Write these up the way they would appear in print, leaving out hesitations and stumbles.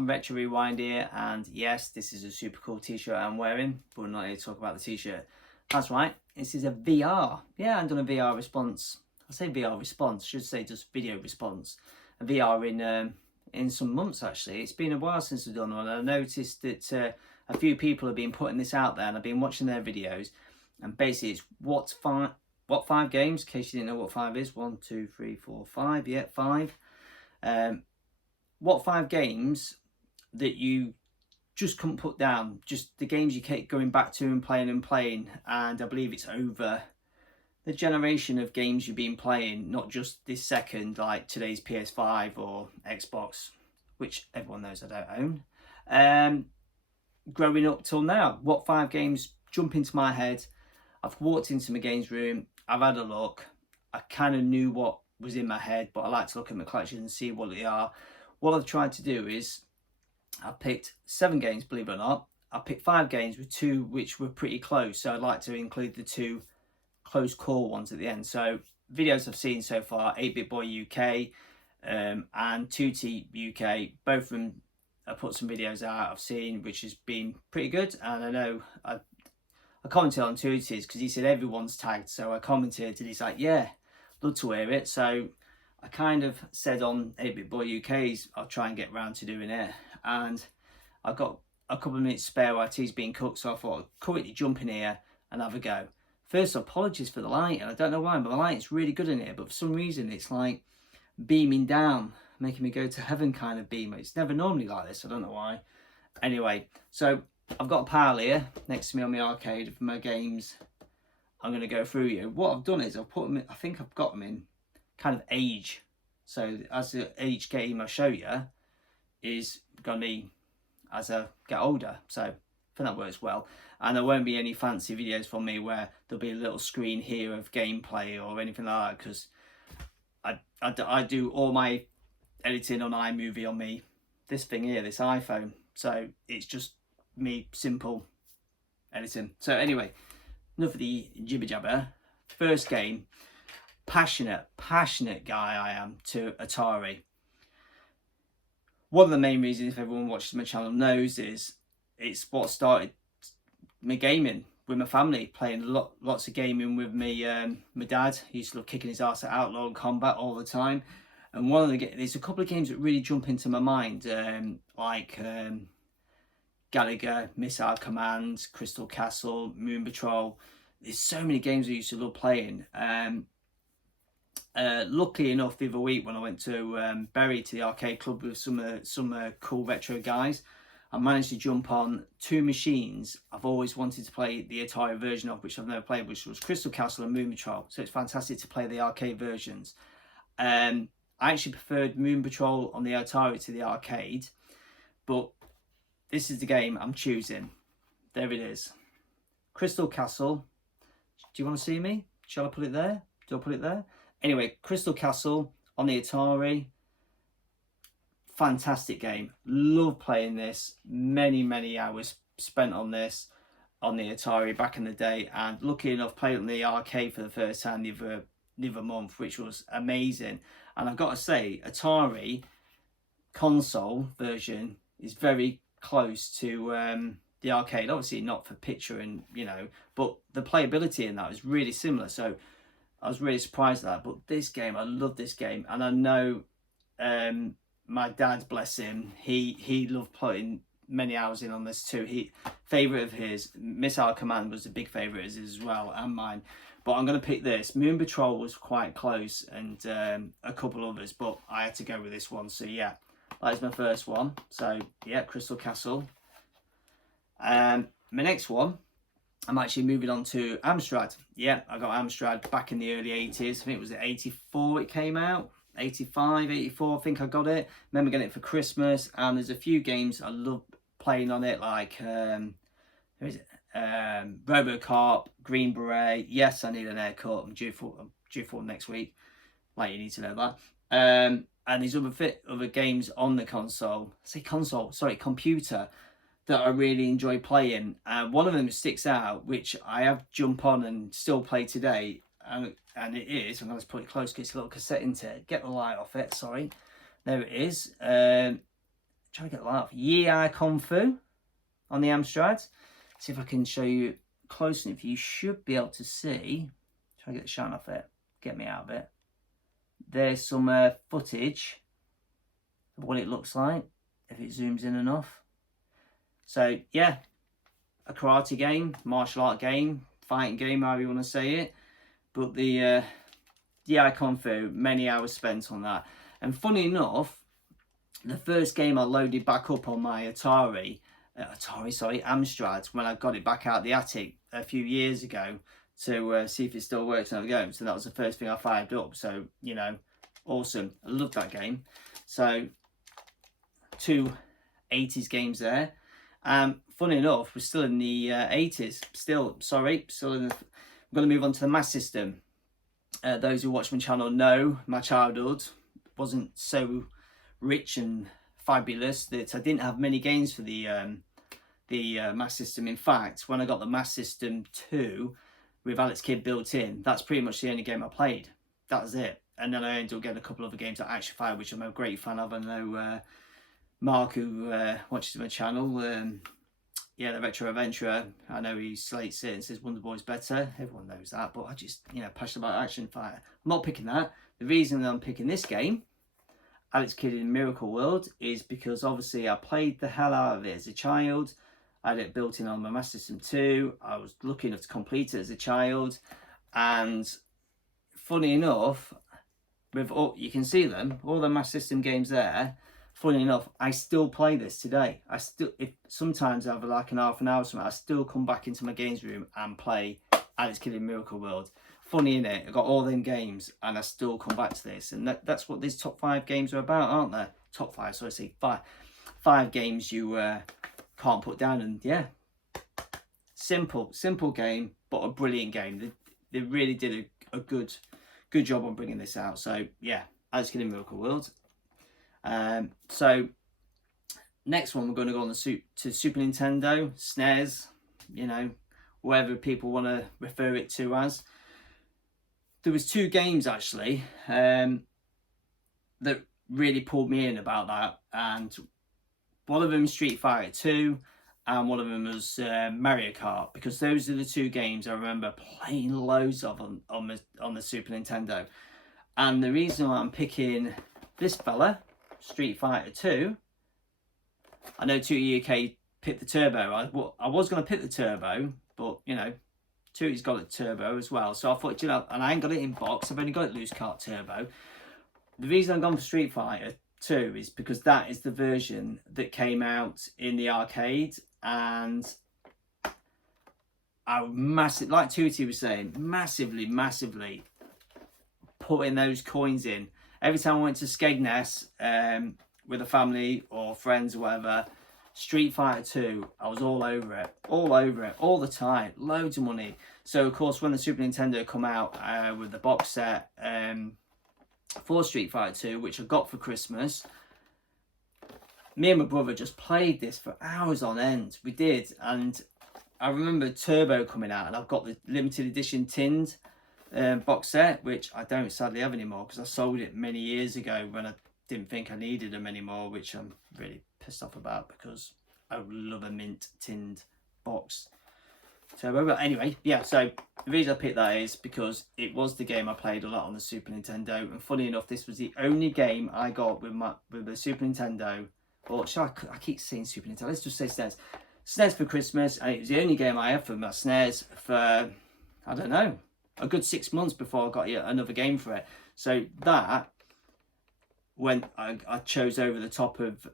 Retrorewind here, and yes, this is a super cool t-shirt I'm wearing, but we're not here to talk about the t-shirt. That's right, this is a VR. Yeah, I've done a VR response. I say VR response, I should say just video response. A VR in some months actually. It's been a while since I've done one. I noticed that a few people have been putting this out there, and I've been watching their videos. And basically, it's what five games? In case you didn't know what 5 is. 1, 2, 3, 4, 5. Yeah, 5. What 5 games that you just couldn't put down, just the games you keep going back to and playing, and I believe it's over the generation of games you've been playing, not just this second, like today's PS5 or Xbox, which everyone knows I don't own. Growing up till now, what 5 games jump into my head? I've walked into my games room, I've had a look, I kind of knew what was in my head, but I like to look at my collection and see what they are. What I've tried to do is I picked 7 games, believe it or not. I picked 5 games with 2 which were pretty close, so I'd like to include the 2 close call ones at the end. So videos I've seen so far, 8-Bit Boy UK and Tootyuk UK, both of them I put some videos out I've seen, which has been pretty good. And I know I commented on Tooty's because he said everyone's tagged, so I commented and he's like, yeah, love to hear it. So I kind of said on 8-Bit Boy UK's I'll try and get round to doing it, and I've got a couple of minutes spare while tea's being cooked, so I thought I'd quickly jump in here and have a go. First, apologies for the light, and I don't know why, but the light's really good in here, but for some reason it's like beaming down, making me go to heaven kind of beam. It's never normally like this, I don't know why. Anyway, so I've got a pile here next to me on my arcade of my games I'm going to go through you. What I've done is I've put them in, I think I've got them in kind of age. So as each game I show you is going to be as I get older. So I think that works well. And there won't be any fancy videos from me where there'll be a little screen here of gameplay or anything like that, because I do all my editing on iMovie on this thing here, this iPhone. So it's just me simple editing. So anyway, enough of the jibber jabber. First game, passionate guy I am to Atari. One of the main reasons, if everyone watches my channel knows, is it's what started me gaming with my family, playing lots of gaming with me. My dad, he used to love kicking his ass at Outlaw and Combat all the time. And there's a couple of games that really jump into my mind, like Gallagher, Missile Command, Crystal Castle, Moon Patrol. There's so many games I used to love playing. Luckily enough, the other week when I went to Bury to the arcade club with some cool retro guys, I managed to jump on 2 machines I've always wanted to play the Atari version of, which I've never played, which was Crystal Castle and Moon Patrol. So it's fantastic to play the arcade versions. I actually preferred Moon Patrol on the Atari to the arcade, but this is the game I'm choosing. There it is. Crystal Castle. Do you want to see me? Shall I put it there? Do I put it there? Anyway, Crystal Castle on the Atari. Fantastic game. Love playing this. Many hours spent on this on the Atari back in the day, and lucky enough played it on the arcade for the first time the other month, which was amazing. And I've got to say, Atari console version is very close to the arcade. Obviously not for picture and but the playability in that is really similar. So I was really surprised at that. But this game, I love this game, and I know my dad, bless him, he loved putting many hours in on this too. Favourite of his, Missile Command was a big favourite of his as well, and mine. But I'm going to pick this. Moon Patrol was quite close, and a couple others, but I had to go with this one. So yeah, that's my first one. So yeah, Crystal Castle. My next one, I'm actually moving on to Amstrad. Yeah, I got Amstrad back in the early 80s. I think it was 84 it came out. 85, 84, I think I got it. Remember getting it for Christmas, and there's a few games I love playing on it, like who is it? Robocarp, Green Beret. Yes, I need an haircut. I'm due for next week. Like, you need to know that. And there's other games on the console. I say console, sorry, computer. that I really enjoy playing. One of them sticks out, which I have jump on and still play today, and it is, I'm going to put it close because it's a little cassette into it. Get the light off it, sorry. There it is. Trying to get the light off. Yi Kung Fu on the Amstrad. See if I can show you close enough. You should be able to see. Try to get the shine off it. Get me out of it. There's some footage of what it looks like if it zooms in enough. So yeah, a karate game, martial art game, fighting game, however you want to say it. But the Kung Fu, many hours spent on that. And funny enough, the first game I loaded back up on my Amstrad, when I got it back out the attic a few years ago to see if it still works and have a go. So that was the first thing I fired up. So, you know, awesome. I love that game. So, 2 80s games there. Funny enough, we're still in the 80s. Still in the... I'm going to move on to the Mass System. Those who watch my channel know my childhood wasn't so rich and fabulous that I didn't have many games for the Mass System. In fact, when I got the Mass System 2 with Alex Kidd built in, that's pretty much the only game I played. That was it. And then I ended up getting a couple of other games like Action Fire, which I'm a great fan of. I know Mark, who watches my channel, yeah, the Retro Adventurer, I know he slates it and says Wonder Boy's better. Everyone knows that, but I just, you know, passionate about Action Fire. I'm not picking that. The reason that I'm picking this game, Alex Kidd in Miracle World, is because obviously I played the hell out of it as a child. I had it built in on my Master System 2. I was lucky enough to complete it as a child. And funny enough, with all, you can see them, all the Master System games there. Funny enough, I still play this today. If sometimes I have like an half an hour or something, I still come back into my games room and play Alex Kidd in Miracle World. Funny, innit? I got all them games and I still come back to this. And that's what these top 5 games are about, aren't they? Top 5, so I say 5 games you can't put down. And yeah, simple game, but a brilliant game. They really did a good job on bringing this out. So yeah, Alex Kidd in Miracle World. So next one, we're going to go on to Super Nintendo, SNES, you know, whatever people want to refer it to as. There was 2 games actually that really pulled me in about that, and one of them is Street Fighter 2 and one of them was Mario Kart, because those are the 2 games I remember playing loads of on the Super Nintendo. And the reason why I'm picking this fella, Street Fighter 2, I know Tootyuk UK picked the turbo. I was going to pick the turbo, but you know, Tooty's got a turbo as well. So I thought, you know, and I ain't got it in box, I've only got it loose cart turbo. The reason I've gone for Street Fighter 2 is because that is the version that came out in the arcade, and I massive, like Tooty was saying, massively putting those coins in. Every time I went to Skegness with a family or friends or whatever, Street Fighter 2, I was all over it, all the time, loads of money. So of course, when the Super Nintendo come out with the box set for Street Fighter 2, which I got for Christmas, me and my brother just played this for hours on end. We did, and I remember Turbo coming out, and I've got the limited edition tinned box set, which I don't sadly have anymore because I sold it many years ago when I didn't think I needed them anymore, which I'm really pissed off about because I love a mint tinned box turbo. But anyway, yeah, so the reason I picked that is because it was the game I played a lot on the Super Nintendo, and funny enough, this was the only game I got with the Super Nintendo, or I keep saying Super Nintendo, let's just say SNES for Christmas, and it was the only game I had for my SNES for, I don't know, a good 6 months before I got another game for it. So that, when I chose over the top of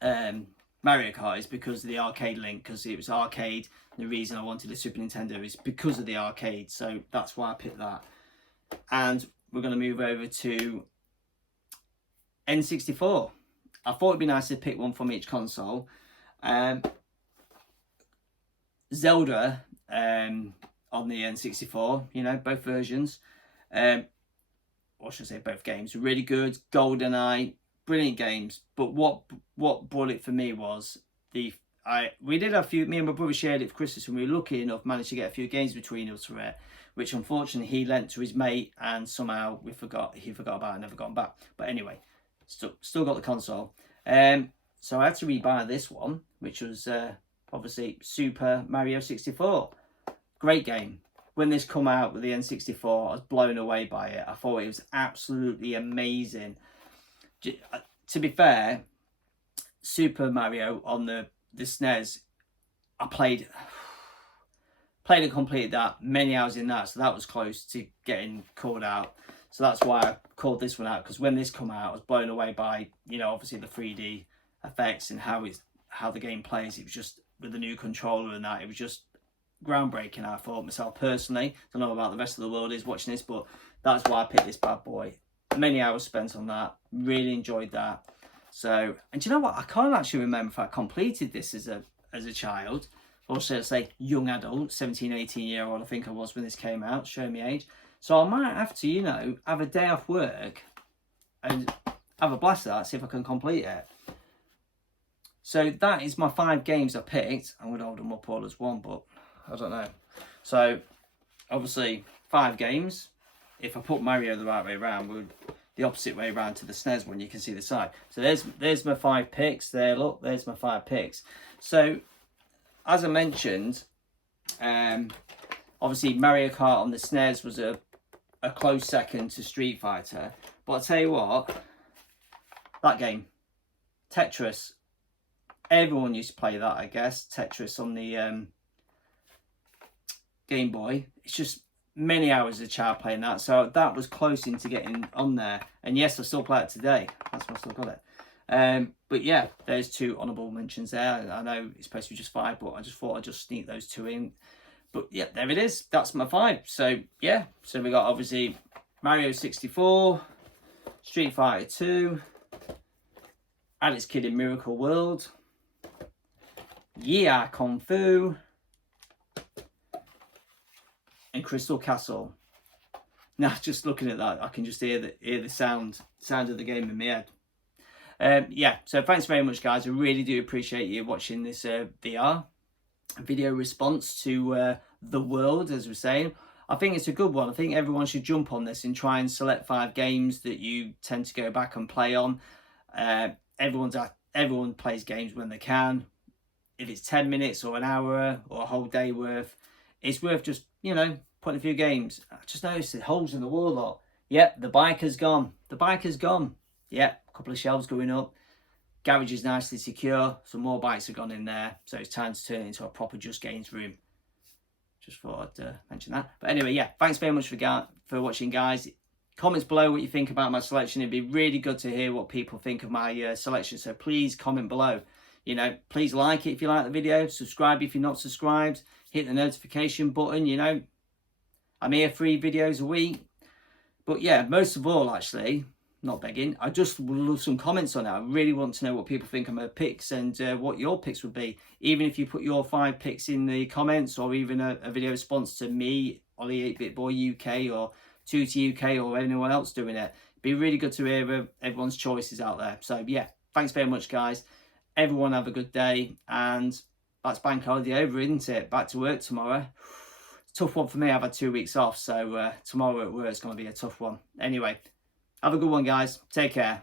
Mario Kart, is because of the arcade link, because it was arcade. The reason I wanted a Super Nintendo is because of the arcade, so that's why I picked that. And we're going to move over to N64. I thought it'd be nice to pick one from each console. Zelda on the N64, you know, both versions. Or should I say both games, really good. GoldenEye, brilliant games. But what brought it for me was we did have a few. Me and my brother shared it for Christmas, and we were lucky enough managed to get a few games between us for it, which unfortunately he lent to his mate, and somehow he forgot about it, never gone back. But anyway, still got the console. So I had to rebuy this one, which was obviously Super Mario 64. Great game. When this come out with the N64, I was blown away by it. I thought it was absolutely amazing. To be fair, Super Mario on the SNES, I played and completed that, many hours in that, so that was close to getting called out. So that's why I called this one out, because when this come out, I was blown away by, you know, obviously the 3D effects and how the game plays. It was just, with the new controller and that, it was just groundbreaking, I thought myself personally. I don't know about the rest of the world is watching this, but that's why I picked this bad boy. Many hours spent on that, really enjoyed that. So, and do you know what, I can't actually remember if I completed this as a child, or should I say young adult, 17, 18 year old I think I was when this came out, showing me age. So I might have to, you know, have a day off work and have a blast at that, see if I can complete it. So that is my 5 games I picked. I'm going to hold them up all as one, but I don't know. So obviously 5 games. If I put Mario the right way around, the opposite way around to the SNES one, you can see the side. So there's my 5 picks there. Look, there's my 5 picks. So as I mentioned, obviously Mario Kart on the SNES was a close second to Street Fighter. But I'll tell you what, that game, Tetris, everyone used to play that, I guess. Tetris on the Game Boy. It's just many hours as a child playing that. So that was close into getting on there. And yes, I still play it today. That's why I still got it. But yeah, there's 2 honourable mentions there. I know it's supposed to be just 5, but I just thought I'd just sneak those 2 in. But yeah, there it is. That's my 5. So yeah, so we got obviously Mario 64, Street Fighter 2, Alex Kidd in Miracle World, Yeah Kung Fu, and Crystal Castle. Now, just looking at that, I can just hear the sound of the game in my head. Yeah, so thanks very much, guys. I really do appreciate you watching this VR video response to The World, as we're saying. I think it's a good one. I think everyone should jump on this and try and select 5 games that you tend to go back and play on. Everyone plays games when they can. If it's 10 minutes or an hour or a whole day worth, it's worth just, you know, putting a few games. I just noticed the holes in the wall lot. Yep, the bike has gone. The bike has gone. Yep, a couple of shelves going up. Garage is nicely secure. Some more bikes have gone in there. So it's time to turn it into a proper Just Games room. Just thought I'd mention that. But anyway, yeah, thanks very much for watching, guys. Comments below what you think about my selection. It'd be really good to hear what people think of my selection. So please comment below. You know, please like it if you like the video. Subscribe if you're not subscribed. Hit the notification button. You know, I'm here 3 videos a week. But yeah, most of all, actually, not begging, I just would love some comments on it. I really want to know what people think of my picks and what your picks would be. Even if you put your 5 picks in the comments, or even a video response to me, Ollie 8-Bit Boy UK, or Tootyuk UK, or anyone else doing it. It'd be really good to hear everyone's choices out there. So yeah, thanks very much, guys. Everyone have a good day, and that's bank holiday over, isn't it? Back to work tomorrow. Tough one for me. I've had 2 weeks off, so tomorrow at work is going to be a tough one. Anyway, have a good one, guys. Take care.